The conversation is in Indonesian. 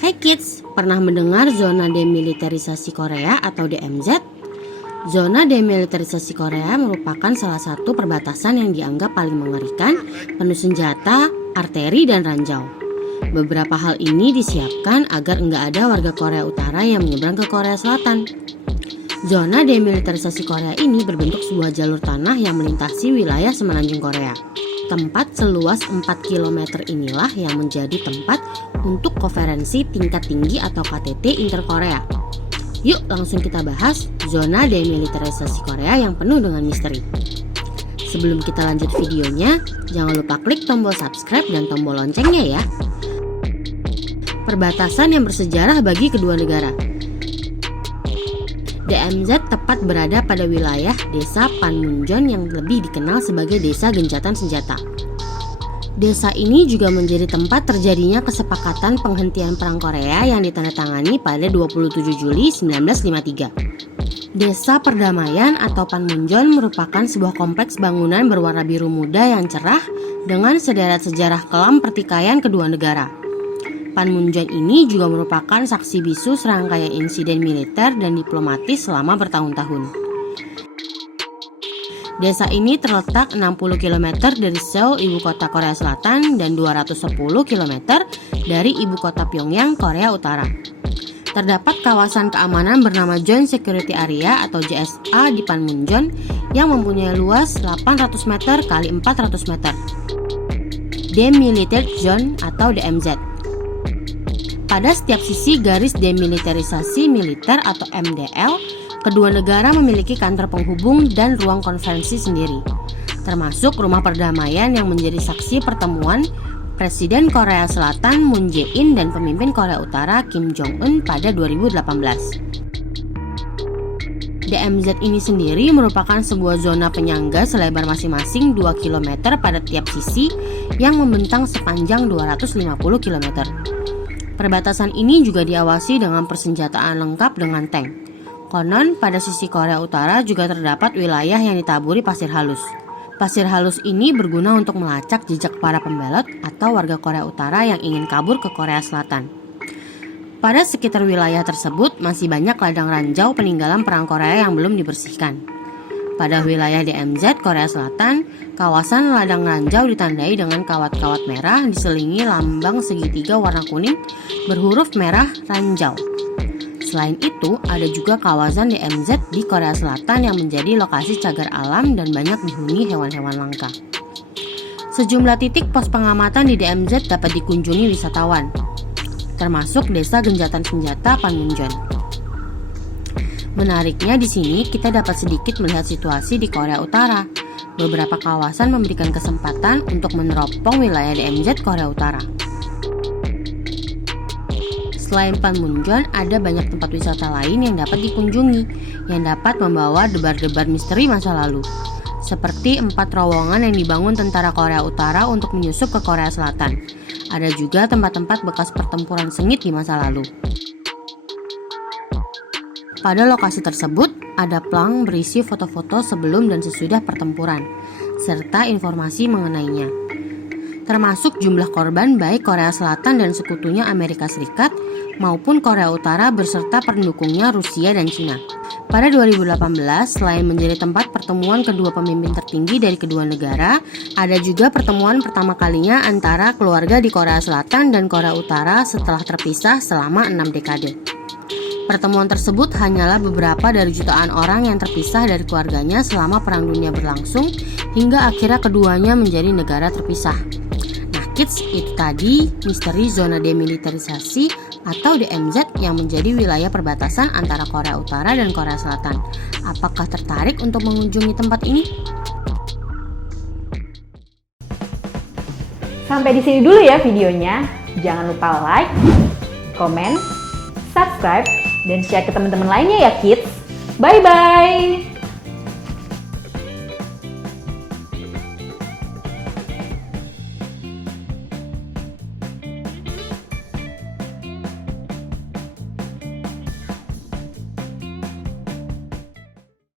Hai kids, pernah mendengar zona demilitarisasi Korea atau DMZ? Zona demilitarisasi Korea merupakan salah satu perbatasan yang dianggap paling mengerikan, penuh senjata, arteri, dan ranjau. Beberapa hal ini disiapkan agar enggak ada warga Korea Utara yang menyeberang ke Korea Selatan. Zona demilitarisasi Korea ini berbentuk sebuah jalur tanah yang melintasi wilayah semenanjung Korea. Tempat seluas 4 km inilah yang menjadi tempat untuk konferensi tingkat tinggi atau KTT Interkorea. Yuk langsung kita bahas zona demilitarisasi Korea yang penuh dengan misteri. Sebelum kita lanjut videonya, jangan lupa klik tombol subscribe dan tombol loncengnya ya. Perbatasan yang bersejarah bagi kedua negara. DMZ tepat berada pada wilayah desa Panmunjom yang lebih dikenal sebagai desa gencatan senjata. Desa ini juga menjadi tempat terjadinya kesepakatan penghentian Perang Korea yang ditandatangani pada 27 Juli 1953. Desa Perdamaian atau Panmunjom merupakan sebuah kompleks bangunan berwarna biru muda yang cerah dengan sederet sejarah kelam pertikaian kedua negara. Panmunjom ini juga merupakan saksi bisu serangkaian insiden militer dan diplomatis selama bertahun-tahun. Desa ini terletak 60 km dari Seoul, ibu kota Korea Selatan, dan 210 km dari ibu kota Pyongyang, Korea Utara. Terdapat kawasan keamanan bernama Joint Security Area atau JSA di Panmunjom yang mempunyai luas 800 meter x 400 meter. Demilitared Zone atau DMZ. Pada setiap sisi garis demilitarisasi militer atau MDL, kedua negara memiliki kantor penghubung dan ruang konferensi sendiri, termasuk rumah perdamaian yang menjadi saksi pertemuan Presiden Korea Selatan Moon Jae-in dan pemimpin Korea Utara Kim Jong-un pada 2018. DMZ ini sendiri merupakan sebuah zona penyangga selebar masing-masing 2 km pada tiap sisi yang membentang sepanjang 250 km. Perbatasan ini juga diawasi dengan persenjataan lengkap dengan tank. Konon, pada sisi Korea Utara juga terdapat wilayah yang ditaburi pasir halus. Pasir halus ini berguna untuk melacak jejak para pembelot atau warga Korea Utara yang ingin kabur ke Korea Selatan. Pada sekitar wilayah tersebut masih banyak ladang ranjau peninggalan Perang Korea yang belum dibersihkan. Pada wilayah DMZ Korea Selatan, kawasan ladang ranjau ditandai dengan kawat-kawat merah diselingi lambang segitiga warna kuning berhuruf merah ranjau. Selain itu, ada juga kawasan DMZ di Korea Selatan yang menjadi lokasi cagar alam dan banyak dihuni hewan-hewan langka. Sejumlah titik pos pengamatan di DMZ dapat dikunjungi wisatawan, termasuk desa gencatan senjata Panmunjom. Menariknya di sini kita dapat sedikit melihat situasi di Korea Utara. Beberapa kawasan memberikan kesempatan untuk meneropong wilayah DMZ Korea Utara. Selain Panmunjom, ada banyak tempat wisata lain yang dapat dikunjungi, yang dapat membawa debar-debar misteri masa lalu. Seperti 4 terowongan yang dibangun tentara Korea Utara untuk menyusup ke Korea Selatan. Ada juga tempat-tempat bekas pertempuran sengit di masa lalu. Pada lokasi tersebut, ada plang berisi foto-foto sebelum dan sesudah pertempuran, serta informasi mengenainya. Termasuk jumlah korban baik Korea Selatan dan sekutunya Amerika Serikat maupun Korea Utara beserta pendukungnya Rusia dan Cina. Pada 2018, selain menjadi tempat pertemuan kedua pemimpin tertinggi dari kedua negara, ada juga pertemuan pertama kalinya antara keluarga di Korea Selatan dan Korea Utara setelah terpisah selama 6 dekade. Pertemuan tersebut hanyalah beberapa dari jutaan orang yang terpisah dari keluarganya selama Perang Dunia berlangsung hingga akhirnya keduanya menjadi negara terpisah. Nah kids, itu tadi misteri zona demilitarisasi atau DMZ yang menjadi wilayah perbatasan antara Korea Utara dan Korea Selatan. Apakah tertarik untuk mengunjungi tempat ini? Sampai di sini dulu ya videonya. Jangan lupa like, komen, subscribe, dan share ke teman-teman lainnya ya kids. Bye-bye!